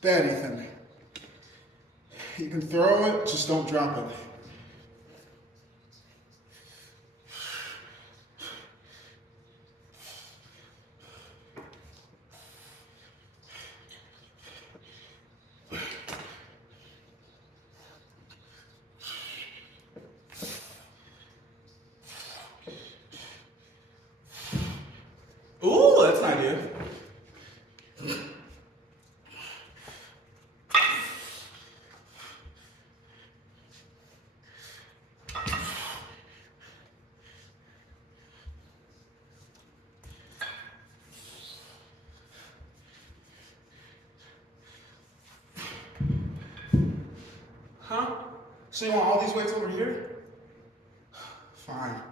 There, Ethan. You can throw it, just don't drop it. Ooh, that's an idea. Huh? So you want all these weights over here? Fine.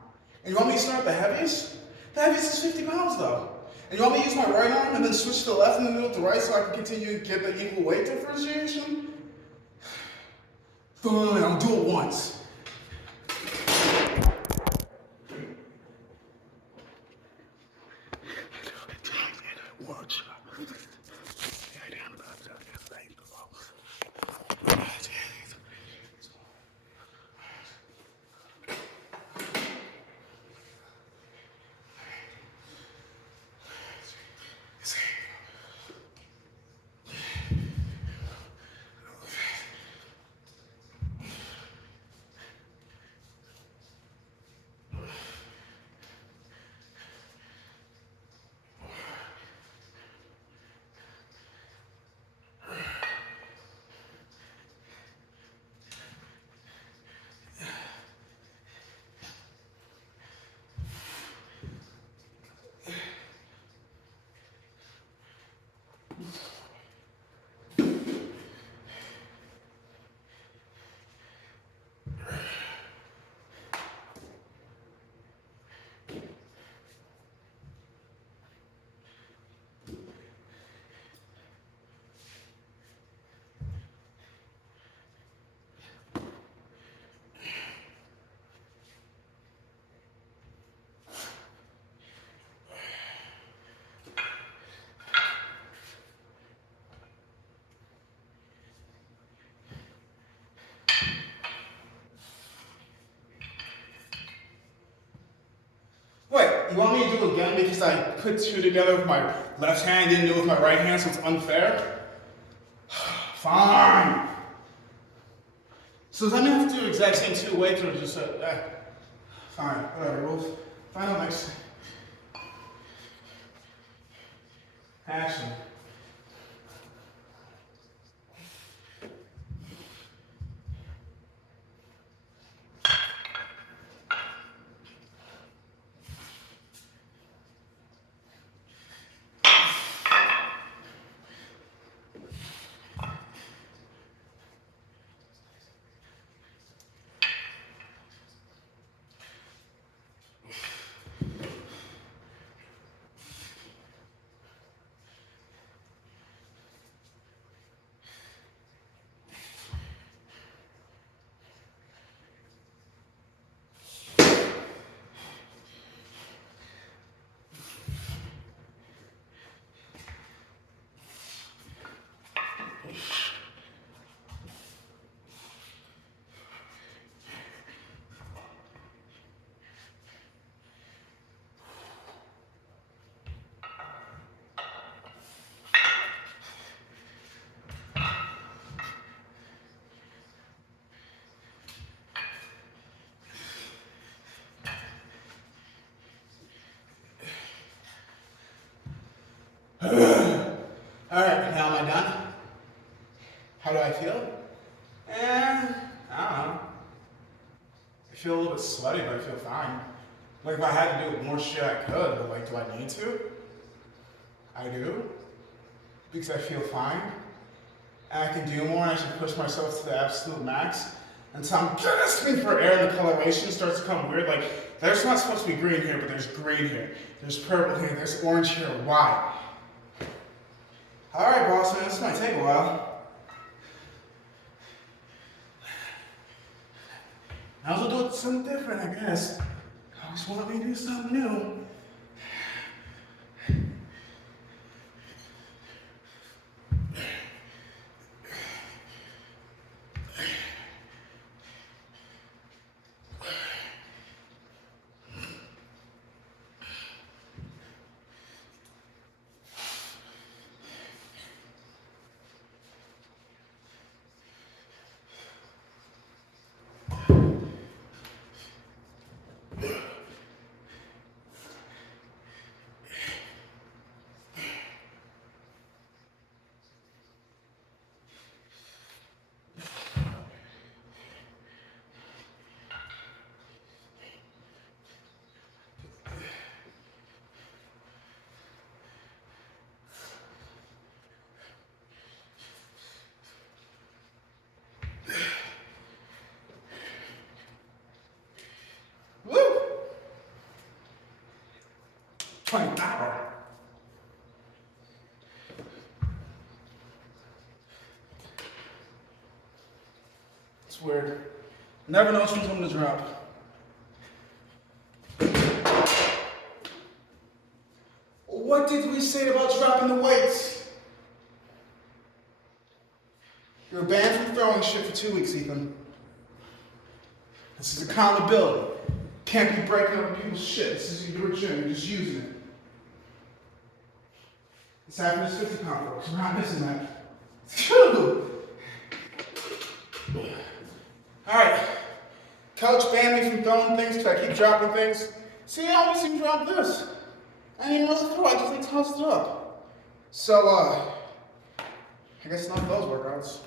And you want me to start the heaviest? The heaviest is 50 pounds though. And you want me to use my right arm and then switch to the left and then move to the right so I can continue to get the equal weight differentiation? Fine, I'll do it once. Wait, you want me to do it again because I put two together with my left hand, didn't do it with my right hand, so it's unfair? Fine. So does that mean I have to do the exact same two weights or just fine, whatever, we'll find out next. Action. All right, now am I done? How do I feel? I don't know. I feel a little bit sweaty, but I feel fine. Like if I had to do more shit, I could, but like, do I need to? I do. Because I feel fine. And I can do more, and I should push myself to the absolute max until I'm gasping for air and the coloration starts to come weird. Like, there's not supposed to be green here, but there's green here. There's purple here, there's orange here. Why? Alright, boss man, this might take a while. I was gonna do something different, I guess. I always want me to do something new. Woo! 20 hour. It's weird. Never know which one's going to drop. What did we say about dropping the weights? You're banned from throwing shit for 2 weeks, Ethan. This is accountability. Can't be breaking up people's shit. This is your gym. You're just using it. It's after this 50-pound, folks. We're not missing that. Phew. Alright. Coach banned me from throwing things because I keep dropping things. See, I always seem to drop this. I didn't even really throw, I just like tossed it up. So, I guess not those workouts.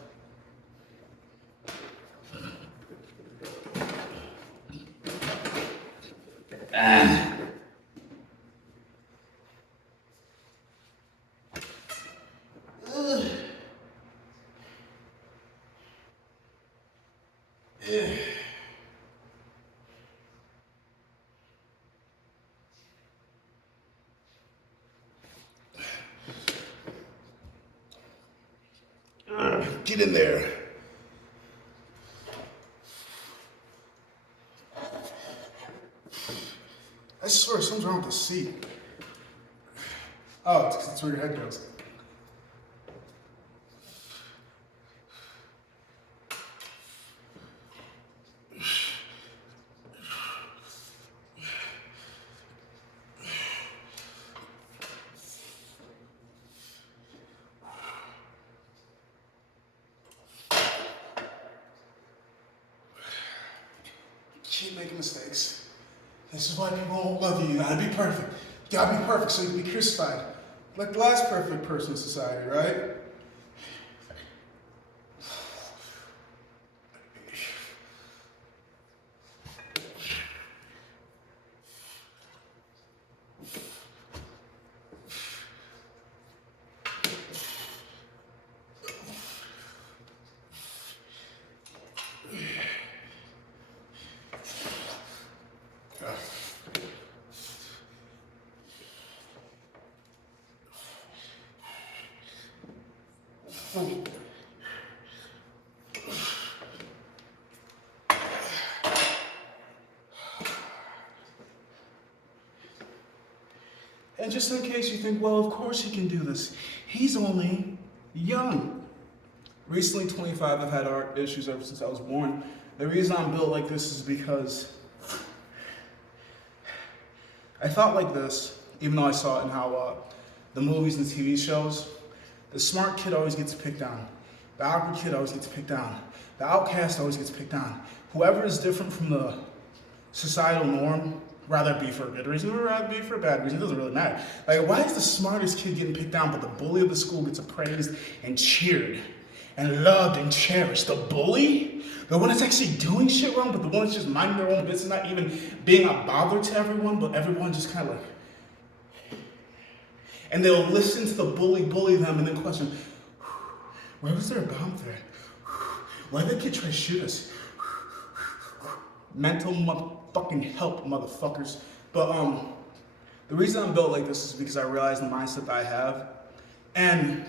Get in there. I swear something's wrong with the seat. Oh, it's 'cause it's where your head goes. Keep making mistakes. This is why people won't love you. You gotta be perfect. You gotta be perfect so you can be crucified. Like the last perfect person in society, right? And just in case you think, well, of course he can do this. He's only young. Recently 25, I've had heart issues ever since I was born. The reason I'm built like this is because I thought like this, even though I saw it in how the movies and TV shows, the smart kid always gets picked on. The awkward kid always gets picked on. The outcast always gets picked on. Whoever is different from the societal norm, rather it be for a good reason or rather be for a bad reason, it doesn't really matter. Like, why is the smartest kid getting picked on, but the bully of the school gets appraised and cheered? and loved and cherished. The bully, the one that's actually doing shit wrong, but the one that's just minding their own business, not even being a bother to everyone, but everyone just kind of like, and they'll listen to the bully them and then question, where was there a bomb threat? Why did that kid try to shoot us? Mental motherfucking help, motherfuckers. But the reason I'm built like this is because I realize the mindset that I have. And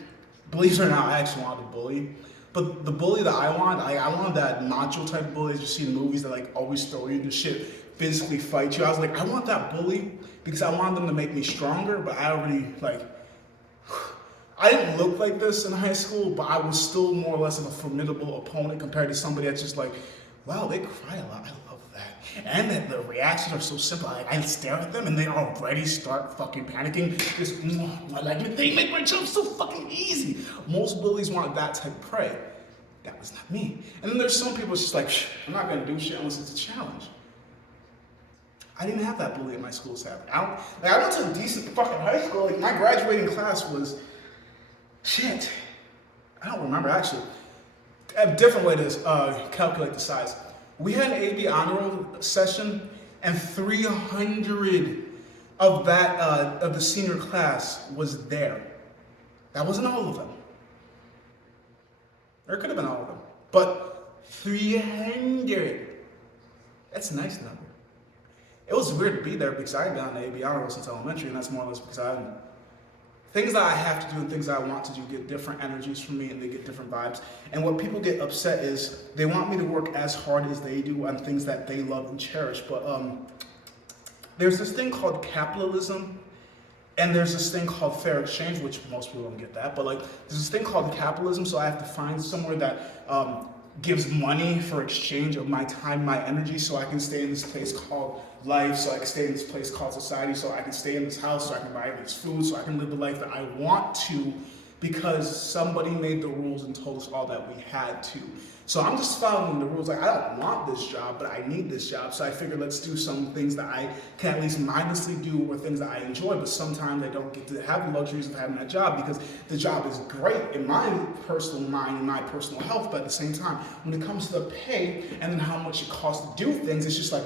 believe it or not, I actually want to bully. But the bully that I want that macho type bully that you see in movies that like always throw you into shit, physically fight you. I was like, I want that bully because I want them to make me stronger, but I already like, I didn't look like this in high school, but I was still more or less of a formidable opponent compared to somebody that's just like, wow, they cry a lot. I love that. And that the reactions are so simple. I stare at them and they already start fucking panicking. Just, like, they make my job so fucking easy. Most bullies want that type of prey. That was not me. And then there's some people just like, I'm not gonna do shit unless it's a challenge. I didn't have that bully at my school, sadly. I went to a decent fucking high school. Like, my graduating class was, shit, I don't remember actually. A different way to calculate the size. We had an AB honor roll session, and 300 of that of the senior class was there. That wasn't all of them. Or it could have been all of them, but 300. That's a nice number. It was weird to be there because I had been on the AB honor roll since elementary, and that's more or less because things that I have to do and things that I want to do get different energies from me and they get different vibes. And what people get upset is they want me to work as hard as they do on things that they love and cherish. But there's this thing called capitalism and there's this thing called fair exchange, which most people don't get that. But like there's this thing called capitalism, so I have to find somewhere that gives money for exchange of my time, my energy, so I can stay in this place called life, so I can stay in this place called society, so I can stay in this house, so I can buy this food, so I can live the life that I want to, because somebody made the rules and told us all that we had to. So I'm just following the rules. Like, I don't want this job, but I need this job. So I figured let's do some things that I can at least mindlessly do or things that I enjoy, but sometimes I don't get to have the luxuries of having that job because the job is great in my personal mind and my personal health, but at the same time, when it comes to the pay and then how much it costs to do things, it's just like,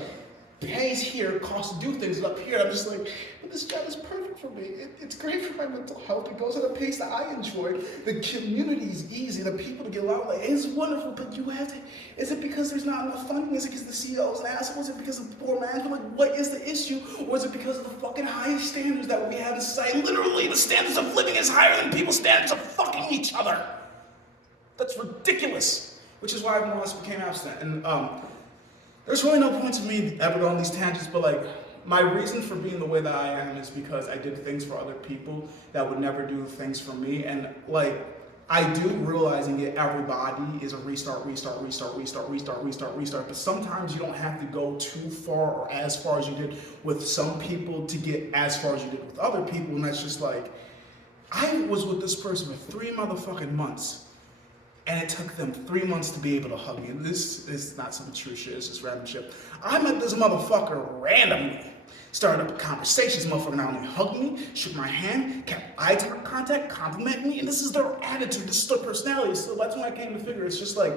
pays here, costs to do things up here. I'm just like, this job is perfect for me. It's great for my mental health. It goes at a pace that I enjoy. The community is easy. The people to get along with, it's wonderful, but you have to, is it because there's not enough funding? Is it because the CEO is an asshole? Is it because of poor management? Like, what is the issue? Or is it because of the fucking high standards that we have in society? Literally, the standards of living is higher than people's standards of fucking each other. That's ridiculous. Which is why I more or less became abstinent. And there's really no point to me ever going on these tangents, but like, my reason for being the way that I am is because I did things for other people that would never do things for me. And like, I do realize and get everybody is a restart, but sometimes you don't have to go too far or as far as you did with some people to get as far as you did with other people. And that's just like, I was with this person for 3 motherfucking months. And it took them 3 months to be able to hug me. And this is not some true shit, it's just random shit. I met this motherfucker randomly. Started up a conversation, this motherfucker not only hugged me, shook my hand, kept eye contact, complimented me, and this is their attitude, this is their personality. So that's when I came to figure, it's just like,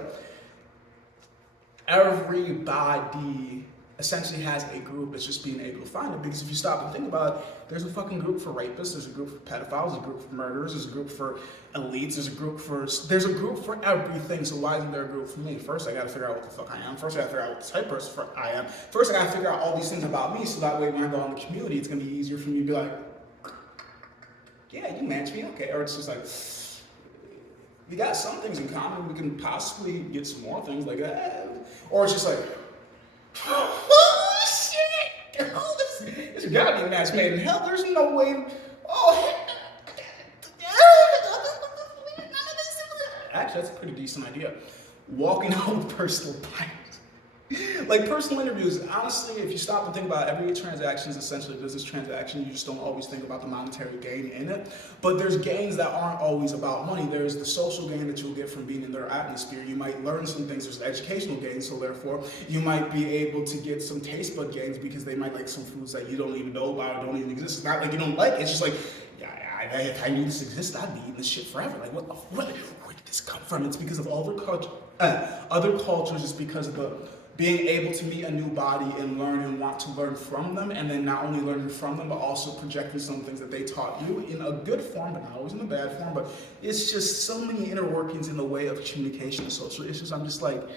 everybody essentially has a group. It's just being able to find it, because if you stop and think about it, there's a fucking group for rapists, there's a group for pedophiles, there's a group for murderers, there's a group for elites, there's a group for everything. So why isn't there a group for me? First I gotta figure out what the fuck I am. First I gotta figure out what the type of person I am. First I gotta figure out all these things about me, so that way when I go in the community, it's gonna be easier for me to be like, yeah, you match me, okay. Or it's just like, we got some things in common, we can possibly get some more things like that. Or it's just like, oh shit! Oh, this gotta be a match made in hell. There's no way. Oh, actually, that's a pretty decent idea. Walking out with personal bias. Like personal interviews, honestly, if you stop and think about it, every transaction is essentially a business transaction. You just don't always think about the monetary gain in it. But there's gains that aren't always about money. There's the social gain that you'll get from being in their atmosphere. You might learn some things. There's educational gains, so therefore you might be able to get some taste bud gains because they might like some foods that you don't even know about or don't even exist. It's not like you don't like it. It's just like, yeah, if I knew this existed, I'd be eating this shit forever. Like, what this come from? It's because of other cultures. It's because of the being able to meet a new body and learn and want to learn from them, and then not only learning from them, but also projecting some things that they taught you in a good form, but not always in a bad form. But it's just so many inner workings in the way of communication and social issues. I'm just like,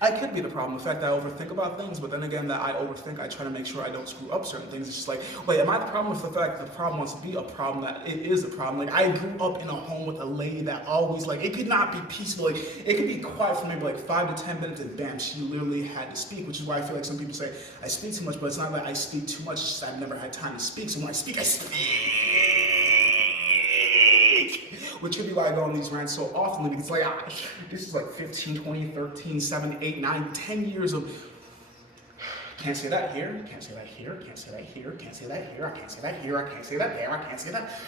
I could be the problem. The fact that I overthink about things, but then again, that I overthink, I try to make sure I don't screw up certain things. It's just like, wait, am I the problem with the fact that the problem wants to be a problem, that it is a problem? Like, I grew up in a home with a lady that always, like, it could not be peaceful. Like, it could be quiet for maybe like 5 to 10 minutes, and bam, she literally had to speak, which is why I feel like some people say I speak too much, but it's not that I speak too much, it's just I've never had time to speak. So when I speak, I speak. Which could be why I go on these rants so often, because like, this is like 15, 20, 13, 7, 8, 9, 10 years of, can't say that here, can't say that here, can't say that here, can't say that here, I can't say that here, I can't say that there, I can't say that.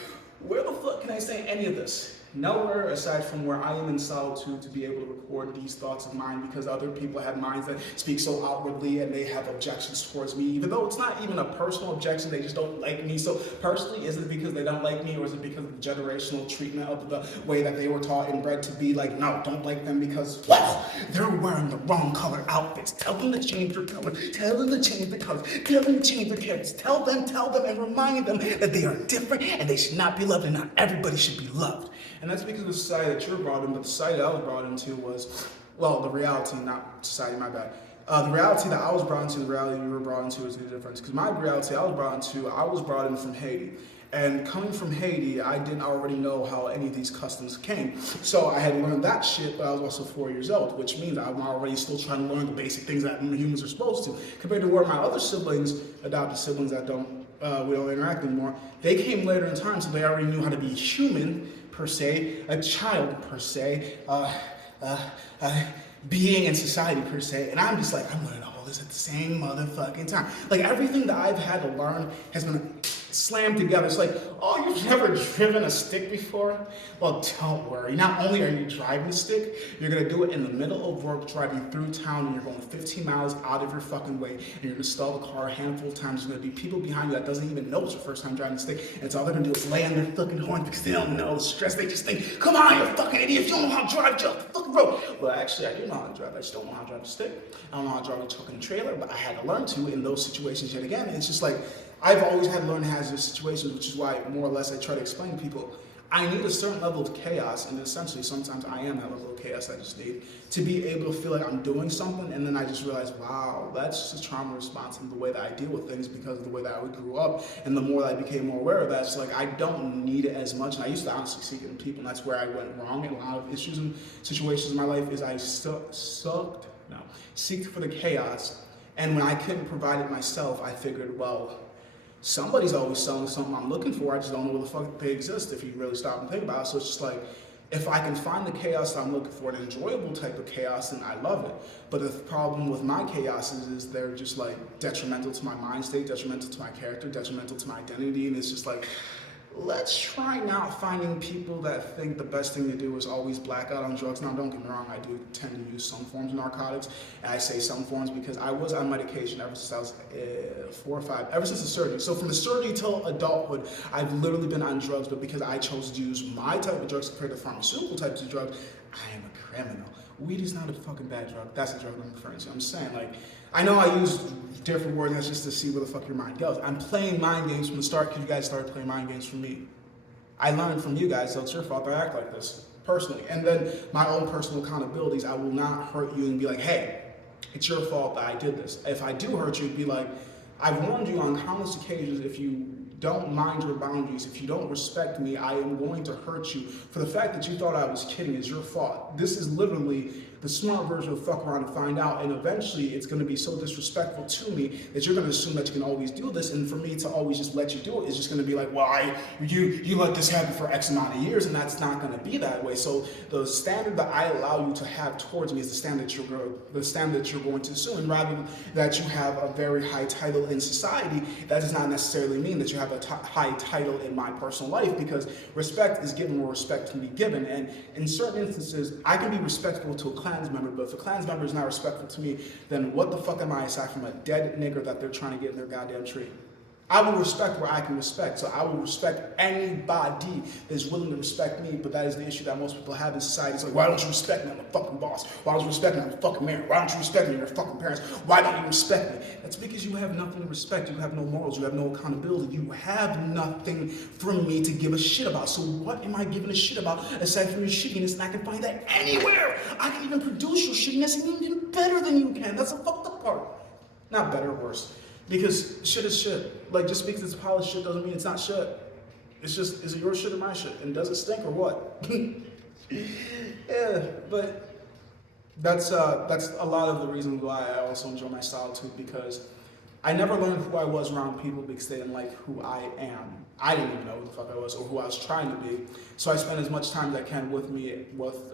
Where the fuck can I say any of this? Nowhere aside from where I am in solitude to be able to record these thoughts of mine, because other people have minds that speak so outwardly and they have objections towards me, even though it's not even a personal objection, they just don't like me. So personally, is it because they don't like me, or is it because of the generational treatment of the way that they were taught and bred to be like, no, don't like them because, well, they're wearing the wrong color outfits. Tell them to change their color. Tell them to change the colors. Tell them to change their characters. Tell them, and remind them that they are different and they should not be loved, and not everybody should be loved. And that's because of the society that you were brought in, but the society that I was brought into was, well, the reality, not society, my bad. The reality that I was brought into, the reality you were brought into is the difference. Because my reality I was brought in from Haiti. And coming from Haiti, I didn't already know how any of these customs came. So I had learned that shit, but I was also 4 years old, which means I'm already still trying to learn the basic things that humans are supposed to. Compared to where my other siblings, adopted siblings that we don't interact anymore, they came later in time, so they already knew how to be human, per se, a child, per se, being in society, per se. And I'm just like, I'm learning all this at the same motherfucking time. Like, everything that I've had to learn has been slammed together. It's like, oh, you've never driven a stick before? Well, don't worry. Not only are you driving a stick, you're gonna do it in the middle of work, driving through town, and you're going 15 miles out of your fucking way, and you're gonna stall the car a handful of times. There's gonna be people behind you that doesn't even know it's your first time driving a stick, and it's all they're gonna do is lay on their fucking horn because they don't know the stress. They just think, come on, you fucking idiot, you don't know how to drive, just the fucking road. Well, actually, I do know how to drive. I just don't know how to drive a stick. I don't know how to drive a truck and a trailer, but I had to learn to in those situations yet again. It's just like, I've always had to learn hazardous situations, which is why, more or less, I try to explain to people, I need a certain level of chaos, and essentially, sometimes I am that level of chaos I just need, to be able to feel like I'm doing something, and then I just realize, wow, that's just a trauma response in the way that I deal with things because of the way that I grew up, and the more that I became more aware of that, it's like, I don't need it as much, and I used to honestly seek it in people, and that's where I went wrong in a lot of issues and situations in my life, is I seeked for the chaos, and when I couldn't provide it myself, I figured, well, somebody's always selling something I'm looking for. I just don't know where the fuck they exist if you really stop and think about it. So it's just like, if I can find the chaos that I'm looking for, an enjoyable type of chaos, then I love it. But the problem with my chaos is they're just like detrimental to my mind state, detrimental to my character, detrimental to my identity. And it's just like, let's try not finding people that think the best thing to do is always black out on drugs. Now, don't get me wrong, I do tend to use some forms of narcotics. And I say some forms because I was on medication ever since I was 4 or 5, ever since the surgery. So from the surgery till adulthood, I've literally been on drugs, but because I chose to use my type of drugs compared to pharmaceutical types of drugs, I am a criminal. Weed is not a fucking bad drug. That's the drug I'm referring to. I'm saying, like, I know I use different words, that's just to see where the fuck your mind goes. I'm playing mind games from the start because you guys started playing mind games from me. I learned from you guys, so it's your fault that I act like this, personally. And then my own personal accountabilities, I will not hurt you and be like, hey, it's your fault that I did this. If I do hurt you, it'd be like, I've warned you on countless occasions, if you don't mind your boundaries, if you don't respect me, I am going to hurt you. For the fact that you thought I was kidding is your fault. This is literally the smart version of fuck around and find out, and eventually it's going to be so disrespectful to me that you're going to assume that you can always do this, and for me to always just let you do it is just going to be like, well, you let this happen for X amount of years, and that's not going to be that way. So the standard that I allow you to have towards me is the standard that you're going to assume, and rather than that you have a very high title in society, that does not necessarily mean that you have a high title in my personal life, because respect is given where respect can be given, and in certain instances, I can be respectful to a Klans member, but if a Klans member is not respectful to me, then what the fuck am I aside from a dead nigger that they're trying to get in their goddamn tree? I will respect where I can respect. So I will respect anybody that is willing to respect me. But that is the issue that most people have in society. It's like, why don't you respect me? I'm a fucking boss. Why don't you respect me? I'm a fucking mayor. Why don't you respect me? You're fucking parents. Why don't you respect me? That's because you have nothing to respect. You have no morals. You have no accountability. You have nothing from me to give a shit about. So what am I giving a shit about aside from your shittiness? And I can find that anywhere. I can even produce your shittiness and even better than you can. That's the fucked up part. Not better, worse. Because shit is shit. Like, just because it's polished shit doesn't mean it's not shit. It's just, is it your shit or my shit? And does it stink or what? Yeah, but that's a lot of the reasons why I also enjoy my solitude, because I never learned who I was around people because they didn't like who I am. I didn't even know who the fuck I was or who I was trying to be. So I spend as much time as I can with me, with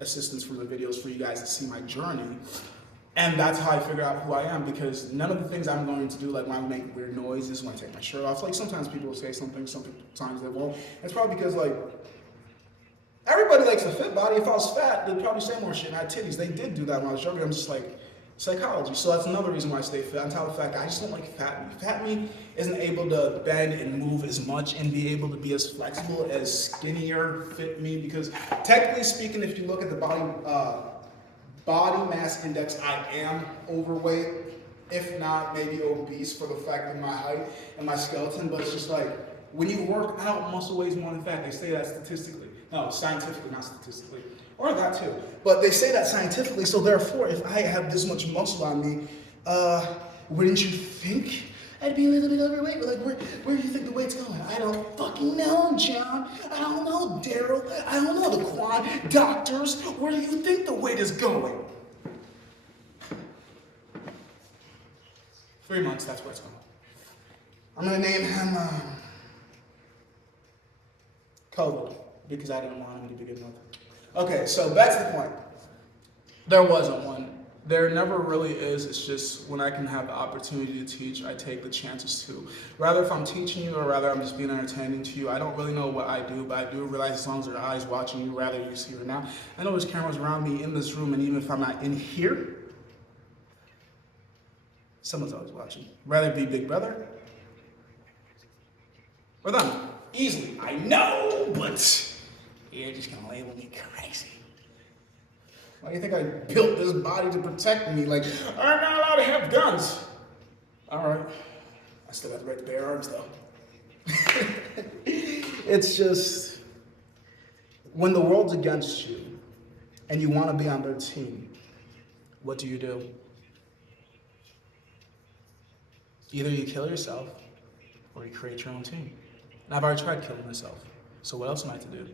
assistance from the videos for you guys to see my journey. And that's how I figure out who I am, because none of the things I'm going to do, like when I make weird noises, when I take my shirt off, like sometimes people will say something, sometimes they won't. It's probably because, like, everybody likes a fit body. If I was fat, they'd probably say more shit. And I had titties. They did do that when I was younger. I'm just like, psychology. So that's another reason why I stay fit. On top of the fact, I just don't like fat me. Fat me isn't able to bend and move as much and be able to be as flexible as skinnier fit me, because technically speaking, if you look at the body mass index, I am overweight, if not maybe obese, for the fact of my height and my skeleton. But it's just like, when you work out, muscle weighs more than fat. They say that statistically. No, scientifically, not statistically. Or that too. But they say that scientifically, so therefore, if I have this much muscle on me, wouldn't you think I'd be a little bit overweight? But like, where do you think the weight's going? I don't fucking know, John. I don't know, Daryl. I don't know, the quad doctors. Where do you think the weight is going? 3 months, that's where it's going. I'm gonna name him COVID, because I didn't want him to begin with. Okay, so back to the point. There wasn't one. There never really is. It's just when I can have the opportunity to teach, I take the chances to. Rather if I'm teaching you or rather I'm just being entertaining to you, I don't really know what I do, but I do realize as long as there are eyes watching you, rather you see or not. I know there's cameras around me in this room, and even if I'm not in here, someone's always watching. Rather it be Big Brother or them. Easily. I know, but you're just gonna label me crazy. Why do you think I built this body to protect me? Like, I'm not allowed to have guns. All right. I still got the right to bear arms, though. It's just, when the world's against you and you want to be on their team, what do? Either you kill yourself or you create your own team. And I've already tried killing myself. So what else am I to do?